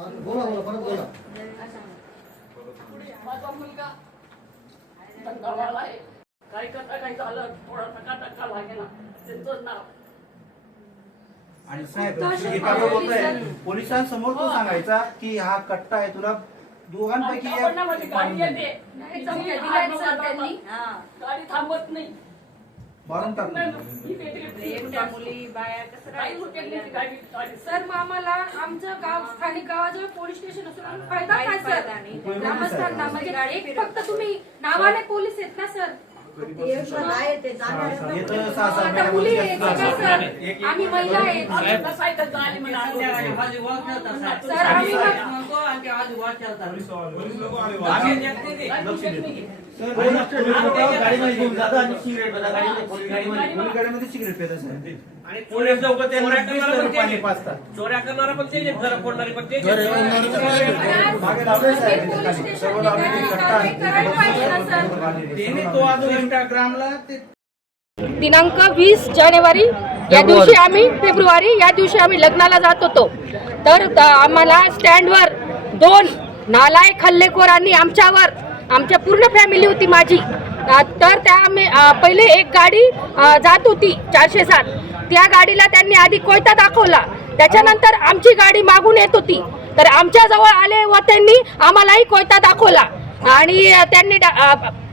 बोला बोला परत बोला. माझा मुलगा धंदावाला आहे. काही करता काही झालं थोडा टका लागेल त्यांचं नाव. आणि साहेब एका बोलतोय पोलिसांसमोर तो सांगायचा की हा कट्टा आहे, तुला दोघांपैकी एक गाडी येते गाडी थांबत नाही. मारून टाकतो. सर मग आम्हाला आमचं गाव स्थानिक गावाजवळ पोलीस स्टेशन असून आम्ही फायदा काय सर? ग्रामस्थांना म्हणजे फक्त तुम्ही नावाने पोलीस आहेत ना सर? आता मुली आहेत सगळ्या सर, आम्ही महिला आहेत सर. आम्ही गाडीमध्ये घेऊन जातो आणि सिगरेट पितात. गाडीमध्ये सिगरेट पितात साहेब. आणि पोलीस लोक पाणी पाजतात. चोऱ्या करणारा पण ते घरं फोडणारे पण ते मागे लावले साहेब. सर्व लावले ते कट्टा त्यांनी तो अजून इंस्टाग्रामला ते दिनांक 20 जानेवारी या दिवशी आम्ही फेब्रुवारी या दिवशी आम्ही लग्नाला जात होतो. तर आम्हाला स्टँडवर 2 नालायक हल्लेखोरांनी आमच्यावर, आमच्या पूर्ण फॅमिली होती माझी, तर त्या आम्ही पहिले एक गाडी जात होती 407, त्या गाडीला त्यांनी आधी कोयता दाखवला. त्याच्यानंतर आमची गाडी मागून येत होती तर आमच्या जवळ आले व त्यांनी आम्हालाही कोयता दाखवला आणि त्यांनी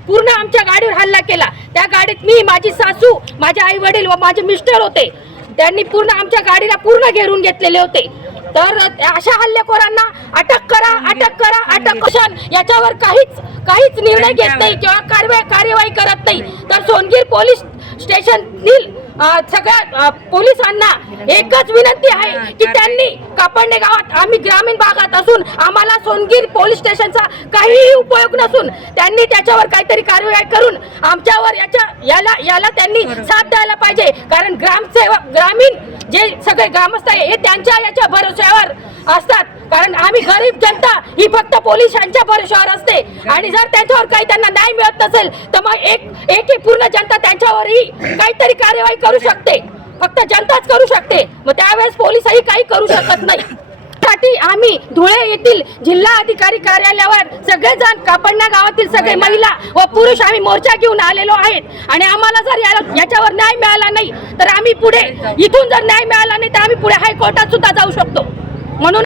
पूर्ण आमच्या गाडीवर हल्ला केला. त्या गाडीत मी, माझी सासू, माझे आई वडील व माझे मिस्टर होते. त्यांनी पूर्ण आमच्या गाडीला पूर्ण घेरून घेतलेले होते. तर अशा हल्लेखोरांना अटक करा, अटक करा, अटक करा. याच्यावर काहीच निर्णय घेत नाही किंवा कार्यवाही करत नाही. तर सोनगीर पोलीस स्टेशनतील सगळ्या पोलिसांना एकच विनंती आहे की त्यांनी कापडणे गावात, आम्ही ग्रामीण भागात असून आम्हाला सोनगीर पोलीस स्टेशनचा काहीही उपयोग नसून त्यांनी त्याच्यावर काहीतरी कार्यवाही करून आमच्यावर याला त्यांनी साथ द्यायला पाहिजे. कारण ग्रामसेवक, ग्रामीण जे सगळे ग्रामस्थ आहे हे त्यांच्या याच्या भरोश्यावर असतात. कारण आम्ही गरीब जनता ही फक्त पोलिसांच्या भरोश्यावर असते आणि जर त्यांच्यावर काही त्यांना न्याय मिळत नसेल तर मग एक पूर्ण जनता त्यांच्यावरही काहीतरी कार्यवाही करू शकते. फक्त जनताच करू शकते. मग त्यावेळेस पोलिसही काही करू शकत नाही. साठी आम्ही धुळे येथील जिल्हा अधिकारी कार्यालयावर सगळेजण, कापडण्या गावातील सगळे महिला व पुरुष आम्ही मोर्चा घेऊन आलेलो आहेत आणि आम्हाला जर याच्यावर न्याय मिळाला नाही तर आम्ही पुढे, इथून जर न्याय मिळाला नाही तर आम्ही पुढे हायकोर्टात सुद्धा जाऊ शकतो. म्हणून